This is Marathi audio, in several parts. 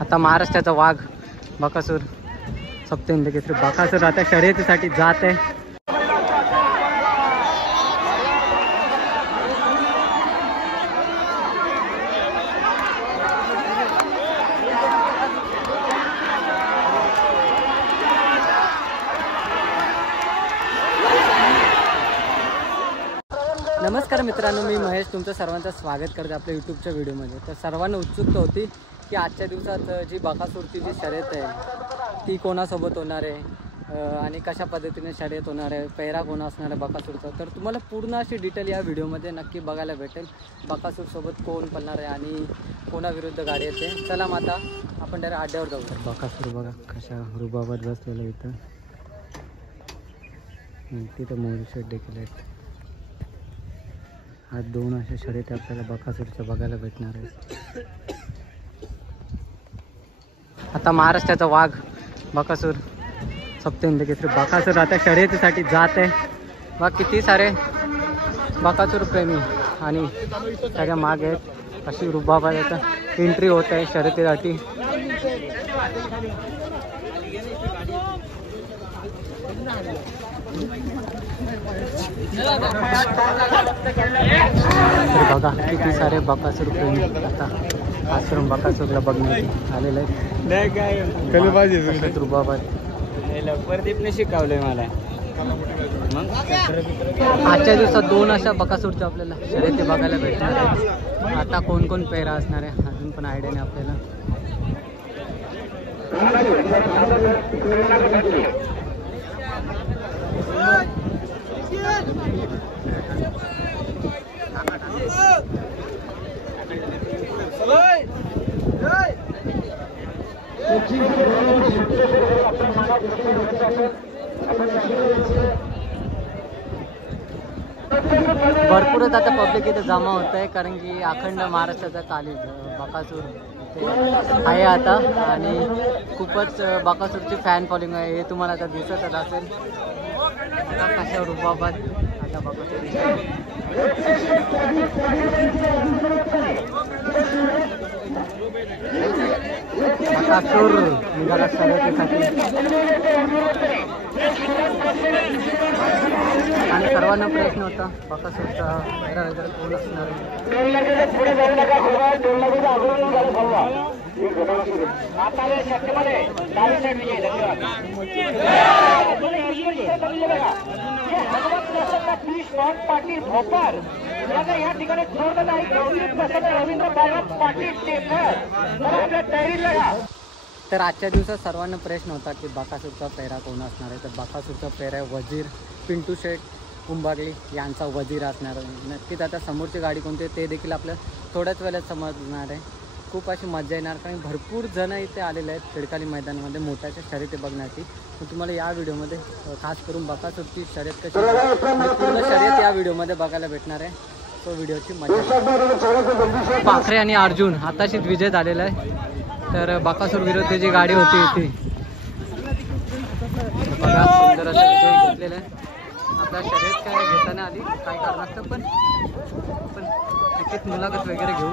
आता महाराष्ट्राचा वाघ बकासूर सप्तहिंद केसरी बकासूर आता शर्यतीसाठी जात आहे. नमस्कार मित्रांनो, मी महेश तुमचं सर्वांचं स्वागत करते आपल्या यूट्यूबच्या व्हिडिओमध्ये. तर सर्वांना उत्सुकता होती की आजच्या दिवसात जी बकासूरची जी शर्यत आहे ती कोणासोबत होणार आहे आणि कशा पद्धतीने शर्यत होणार आहे, पैरा कोण असणार आहे बकासूरचा. तर तुम्हाला पूर्ण अशी डिटेल या व्हिडिओमध्ये नक्की बघायला भेटेल. बकासूरसोबत कोण पळणार आहे आणि कोणाविरुद्ध गाडी येते. चला मग आता आपण डायरेक्ट अड्ड्यावर जाऊ. बकासूर बघा कशा रुबाबात बसलेलं इथं. तिथं मोर शेट देखील आहेत. आज दोन अशा शर्यती आपल्याला बकासूरच्या बघायला भेटणार आहे. आता महाराष्ट्राचा वाघ बकासूर सप्तहिंद केसरी बकासूर आता शर्यतीसाठी जात आहे. मग किती सारे बकासूर प्रेमी आणि सगळ्या माग आहेत. अशी रुबाब आहे. आता एंट्री होत आहे शर्यतीसाठी. बघा किती सारे बकासूर प्रेमी आता आश्रम बकासूरला बघण्यासाठी आलेले आहेत. रुबाबात प्रदीपने शिकवलंय मला. आजच्या दिवसात दोन अशा बकासूरच्या आपल्याला शर्यती बघायला भेटणार आहे. आता कोण कोण पेहरा असणार आहे अजून पण आयडिया नाही आपल्याला. भरपूरच आता पब्लिक इथे जमा होत आहे, कारण की अखंड महाराष्ट्राचा काली बकासूर आहे आता आणि खूपच बकासूरची फॅन फॉलोइंग आहे. हे तुम्हाला आता दिसतच असेल. कशा रुबाबात आता बकासूर निघाला शर्यतीसाठी आणि सर्वांना प्रश्न होता बकासूरचा वेगळा वेगळा कोण असणार पाटील भोपाळ या ठिकाणी रवींद्र पाटील आपल्या तयारीला. तर आजच्या दिवसात सर्वांना प्रश्न होता की बकासूरचा पेहरा कोण असणार आहे. तर बकासूरचा पेहरा आहे वजीर पिंटू शेठ उंबागली यांचा वजीर असणार आहे. नक्कीच आता समोरची गाडी कोणती ते देखील आपल्याला थोड्याच वेळात समजणार आहे. खूप अशी मजा येणार, कारण भरपूर जण इथे आलेले आहेत खिडकाली मैदानामध्ये मोठ्याच्या शर्यती बघण्यासाठी. तुम्हाला या व्हिडिओमध्ये खास करून बकासूरची शर्यत कशी पूर्ण शर्यत या व्हिडिओमध्ये बघायला भेटणार आहे. तो व्हिडिओची मजा. पाखरे आणि अर्जुन आताशीच विजय झालेला आहे. तर बकासूर विरुद्ध जी गाडी होती ती बघा सुंदर असा विजय घेतलेला आहे. आपल्या शर्यत काय घेताना आली काय कारणास्तव पण नक्कीच मुलाखत वगैरे घेऊ.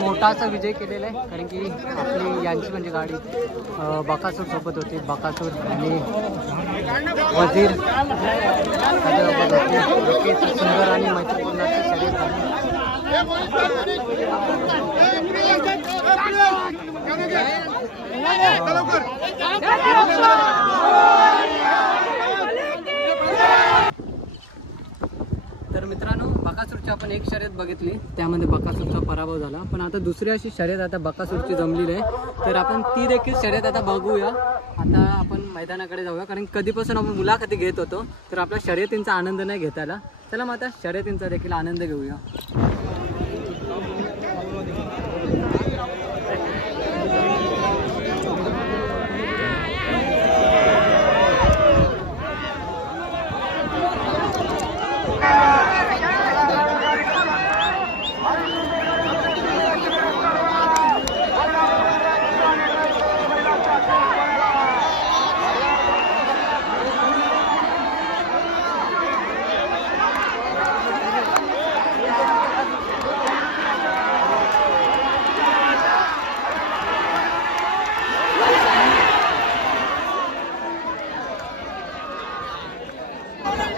मोठा असा विजय केलेला आहे, कारण की आपली यांची म्हणजे गाडी बकासूर सोबत होती. बकासूर आणि वजीर सुंदर आणि मैत्रीपूर्ण अशी शर्यत झाली. तर मित्रांनो, बकासूरची आपण एक शर्यत बघितली, त्यामध्ये बकासूरचा पराभव झाला. पण आता दुसरी अशी शर्यत आता बकासूरची जमलेली आहे, तर आपण ती देखील शर्यत आता बघूया. आता आपण मैदानाकडे जाऊया, कारण कधीपासून आपण मुलाखती घेत होतो तर आपल्या शर्यतींचा आनंद नाही घेता आला. चला मग आता शर्यतींचा देखील आनंद घेऊया.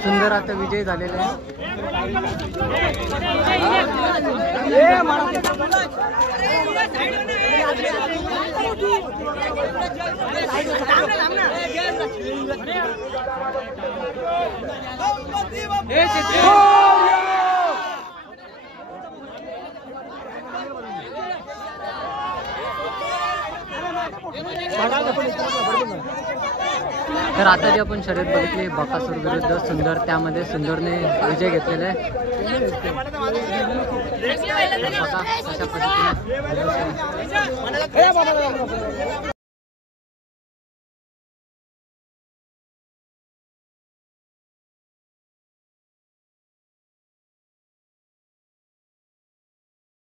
सुंदर आता विजय झालेला आहे. तर आता जी आपण शर्यत बघितली बकासूर विरुद्ध सुंदर, त्यामध्ये सुंदरने विजय घेतलेला आहे. बघा कशा पद्धतीने